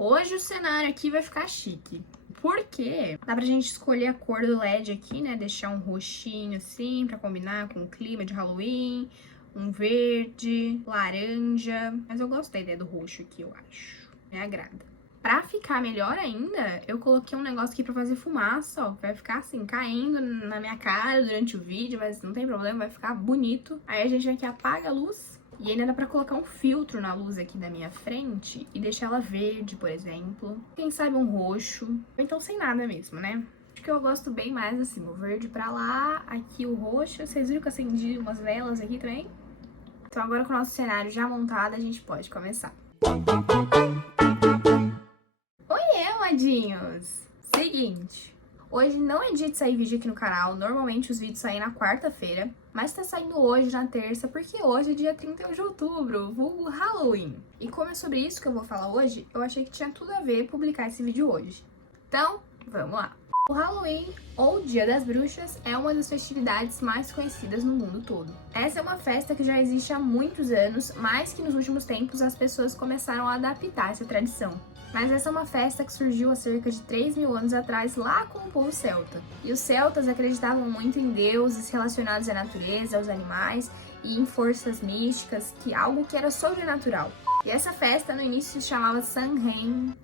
Hoje o cenário aqui vai ficar chique. Por quê? Dá pra gente escolher a cor do LED aqui, né? Deixar um roxinho assim, pra combinar com o clima de Halloween. Um verde, laranja. Mas eu gosto da ideia do roxo aqui, eu acho. Me agrada. Pra ficar melhor ainda, eu coloquei um negócio aqui pra fazer fumaça, ó. Vai ficar assim, caindo na minha cara durante o vídeo, mas não tem problema, vai ficar bonito. Aí a gente vem aqui, apaga a luz. E ainda dá pra colocar um filtro na luz aqui da minha frente e deixar ela verde, por exemplo. Quem sabe um roxo. Ou então sem nada mesmo, né? Acho que eu gosto bem mais assim, o verde pra lá, aqui o roxo. Vocês viram que eu acendi umas velas aqui também? Então agora com o nosso cenário já montado, a gente pode começar. Oiê, amadinhos! Seguinte, hoje não é dia de sair vídeo aqui no canal, normalmente os vídeos saem na quarta-feira, mas tá saindo hoje na terça, porque hoje é dia 31 de outubro, vulgo Halloween. E como é sobre isso que eu vou falar hoje, eu achei que tinha tudo a ver publicar esse vídeo hoje. Então, vamos lá! O Halloween, ou Dia das Bruxas, é uma das festividades mais conhecidas no mundo todo. Essa é uma festa que já existe há muitos anos, mas que nos últimos tempos as pessoas começaram a adaptar essa tradição. Mas essa é uma festa que surgiu há cerca de 3.000 anos atrás, lá com o povo celta. E os celtas acreditavam muito em deuses relacionados à natureza, aos animais e em forças místicas, algo que era sobrenatural. E essa festa no início se chamava Samhain,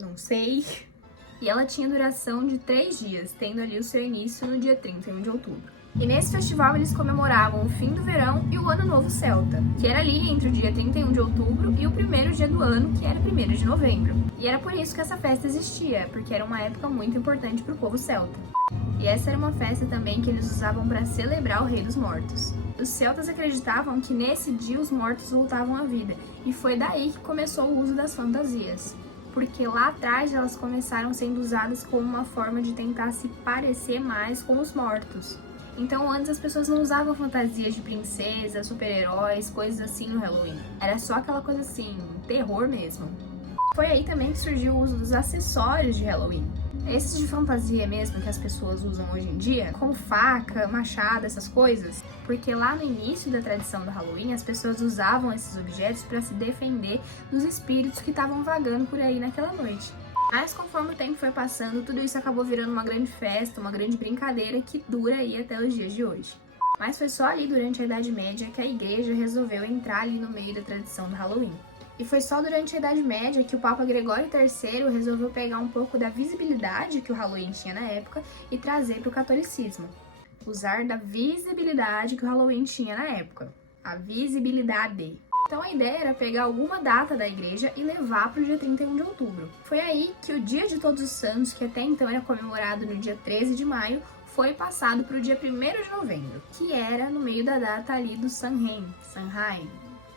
não sei. E ela tinha duração de 3 dias, tendo ali o seu início no dia 31 de outubro. E nesse festival eles comemoravam o fim do verão e o Ano Novo Celta, que era ali entre o dia 31 de outubro e o primeiro dia do ano, que era 1º de novembro. E era por isso que essa festa existia, porque era uma época muito importante para o povo celta. E essa era uma festa também que eles usavam para celebrar o Rei dos Mortos. Os celtas acreditavam que nesse dia os mortos voltavam à vida, e foi daí que começou o uso das fantasias. Porque lá atrás elas começaram sendo usadas como uma forma de tentar se parecer mais com os mortos. Então antes as pessoas não usavam fantasias de princesa, super-heróis, coisas assim no Halloween. Era só aquela coisa assim, terror mesmo. Foi aí também que surgiu o uso dos acessórios de Halloween. Esses de fantasia mesmo que as pessoas usam hoje em dia, como faca, machado, essas coisas. Porque lá no início da tradição do Halloween, as pessoas usavam esses objetos para se defender dos espíritos que estavam vagando por aí naquela noite. Mas conforme o tempo foi passando, tudo isso acabou virando uma grande festa, uma grande brincadeira que dura aí até os dias de hoje. Mas foi só ali durante a Idade Média que a igreja resolveu entrar ali no meio da tradição do Halloween. E foi só durante a Idade Média que o Papa Gregório III resolveu pegar um pouco da visibilidade que o Halloween tinha na época e trazer para o catolicismo. Usar da visibilidade que o Halloween tinha na época. A visibilidade. Então a ideia era pegar alguma data da igreja e levar para o dia 31 de outubro. Foi aí que o Dia de Todos os Santos, que até então era comemorado no dia 13 de maio, foi passado para o dia 1º de novembro, que era no meio da data ali do Samhain,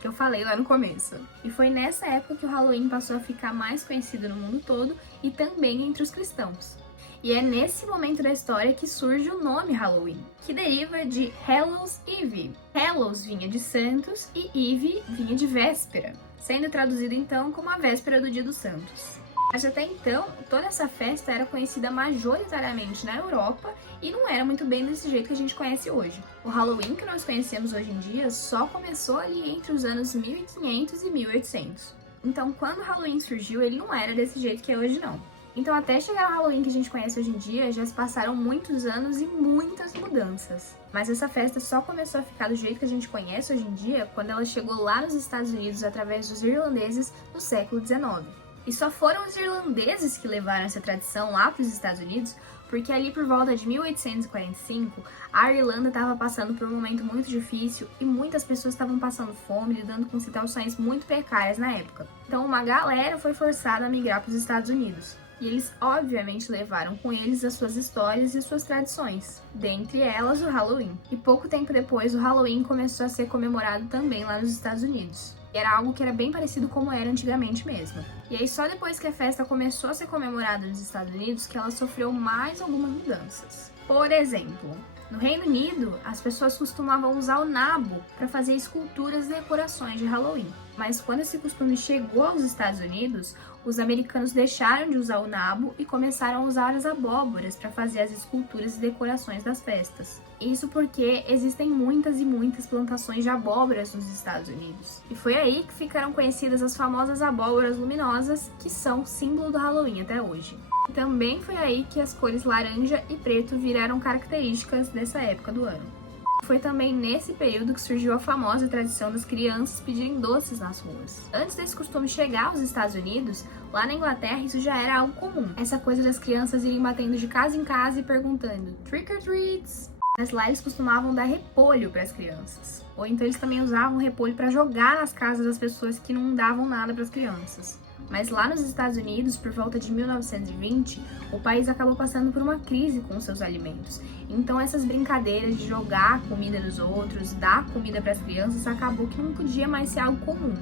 que eu falei lá no começo. E foi nessa época que o Halloween passou a ficar mais conhecido no mundo todo e também entre os cristãos. E é nesse momento da história que surge o nome Halloween, que deriva de Hallows Eve. Hallows vinha de Santos e Eve vinha de véspera, sendo traduzido então como a véspera do Dia dos Santos. Mas até então, toda essa festa era conhecida majoritariamente na Europa e não era muito bem desse jeito que a gente conhece hoje. O Halloween que nós conhecemos hoje em dia só começou ali entre os anos 1500 e 1800. Então, quando o Halloween surgiu, ele não era desse jeito que é hoje não. Então, até chegar ao Halloween que a gente conhece hoje em dia, já se passaram muitos anos e muitas mudanças. Mas essa festa só começou a ficar do jeito que a gente conhece hoje em dia quando ela chegou lá nos Estados Unidos através dos irlandeses no século XIX. E só foram os irlandeses que levaram essa tradição lá para os Estados Unidos, porque ali por volta de 1845, a Irlanda estava passando por um momento muito difícil e muitas pessoas estavam passando fome, lidando com situações muito precárias na época. Então uma galera foi forçada a migrar para os Estados Unidos. E eles, obviamente, levaram com eles as suas histórias e suas tradições, dentre elas o Halloween. E pouco tempo depois, o Halloween começou a ser comemorado também lá nos Estados Unidos. E era algo que era bem parecido como era antigamente mesmo. E aí, só depois que a festa começou a ser comemorada nos Estados Unidos, que ela sofreu mais algumas mudanças. Por exemplo, no Reino Unido, as pessoas costumavam usar o nabo para fazer esculturas e decorações de Halloween. Mas quando esse costume chegou aos Estados Unidos, os americanos deixaram de usar o nabo e começaram a usar as abóboras para fazer as esculturas e decorações das festas. Isso porque existem muitas e muitas plantações de abóboras nos Estados Unidos. E foi aí que ficaram conhecidas as famosas abóboras luminosas, que são símbolo do Halloween até hoje. Também foi aí que as cores laranja e preto viraram características dessa época do ano. Foi também nesse período que surgiu a famosa tradição das crianças pedirem doces nas ruas. Antes desse costume chegar aos Estados Unidos, lá na Inglaterra isso já era algo comum. Essa coisa das crianças irem batendo de casa em casa e perguntando "Trick or treats?". Mas lá eles costumavam dar repolho para as crianças. Ou então eles também usavam repolho para jogar nas casas das pessoas que não davam nada para as crianças. Mas lá nos Estados Unidos, por volta de 1920, o país acabou passando por uma crise com seus alimentos. Então essas brincadeiras de jogar comida nos outros, dar comida para as crianças, acabou que não podia mais ser algo comum.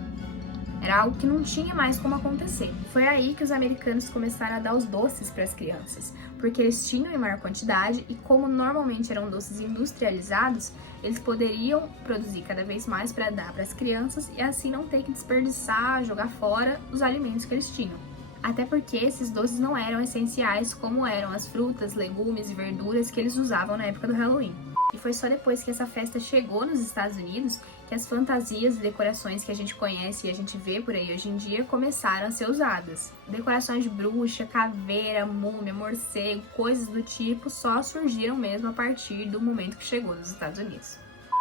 Era algo que não tinha mais como acontecer. Foi aí que os americanos começaram a dar os doces para as crianças, porque eles tinham em maior quantidade e como normalmente eram doces industrializados, eles poderiam produzir cada vez mais para dar para as crianças e assim não ter que desperdiçar, jogar fora os alimentos que eles tinham. Até porque esses doces não eram essenciais como eram as frutas, legumes e verduras que eles usavam na época do Halloween. E foi só depois que essa festa chegou nos Estados Unidos que as fantasias e decorações que a gente conhece e a gente vê por aí hoje em dia começaram a ser usadas. Decorações de bruxa, caveira, múmia, morcego, coisas do tipo só surgiram mesmo a partir do momento que chegou nos Estados Unidos.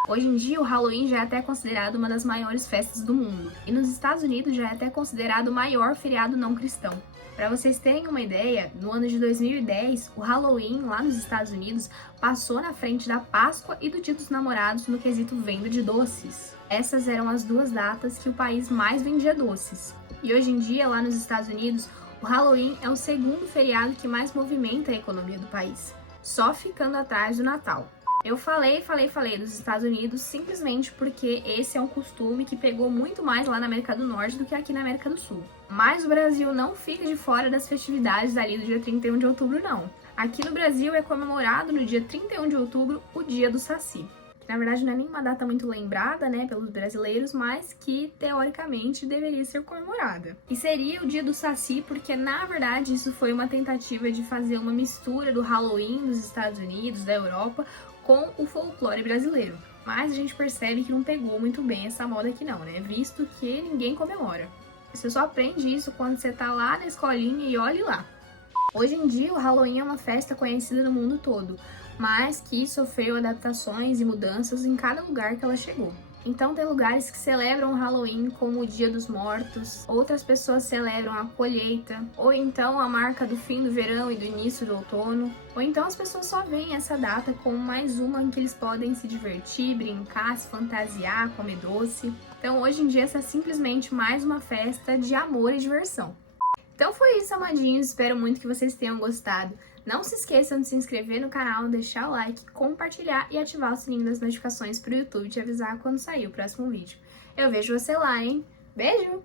Hoje em dia, o Halloween já é até considerado uma das maiores festas do mundo. E nos Estados Unidos já é até considerado o maior feriado não cristão. Para vocês terem uma ideia, no ano de 2010, o Halloween lá nos Estados Unidos passou na frente da Páscoa e do Dia dos Namorados no quesito venda de doces. Essas eram as duas datas que o país mais vendia doces. E hoje em dia, lá nos Estados Unidos, o Halloween é o segundo feriado que mais movimenta a economia do país, só ficando atrás do Natal. Eu falei dos Estados Unidos simplesmente porque esse é um costume que pegou muito mais lá na América do Norte do que aqui na América do Sul. Mas o Brasil não fica de fora das festividades ali do dia 31 de outubro, não. Aqui no Brasil é comemorado no dia 31 de outubro o Dia do Saci. Que na verdade não é nenhuma data muito lembrada, né, pelos brasileiros, mas que teoricamente deveria ser comemorada. E seria o Dia do Saci porque na verdade isso foi uma tentativa de fazer uma mistura do Halloween dos Estados Unidos, da Europa, com o folclore brasileiro. Mas a gente percebe que não pegou muito bem essa moda aqui não, né? Visto que ninguém comemora. Você só aprende isso quando você tá lá na escolinha e olhe lá. Hoje em dia, o Halloween é uma festa conhecida no mundo todo, mas que sofreu adaptações e mudanças em cada lugar que ela chegou. Então tem lugares que celebram o Halloween como o Dia dos Mortos, outras pessoas celebram a colheita, ou então a marca do fim do verão e do início do outono, ou então as pessoas só veem essa data como mais uma em que eles podem se divertir, brincar, se fantasiar, comer doce. Então hoje em dia essa é simplesmente mais uma festa de amor e diversão. Então foi isso, amadinhos, espero muito que vocês tenham gostado. Não se esqueçam de se inscrever no canal, deixar o like, compartilhar e ativar o sininho das notificações para o YouTube te avisar quando sair o próximo vídeo. Eu vejo você lá, hein? Beijo!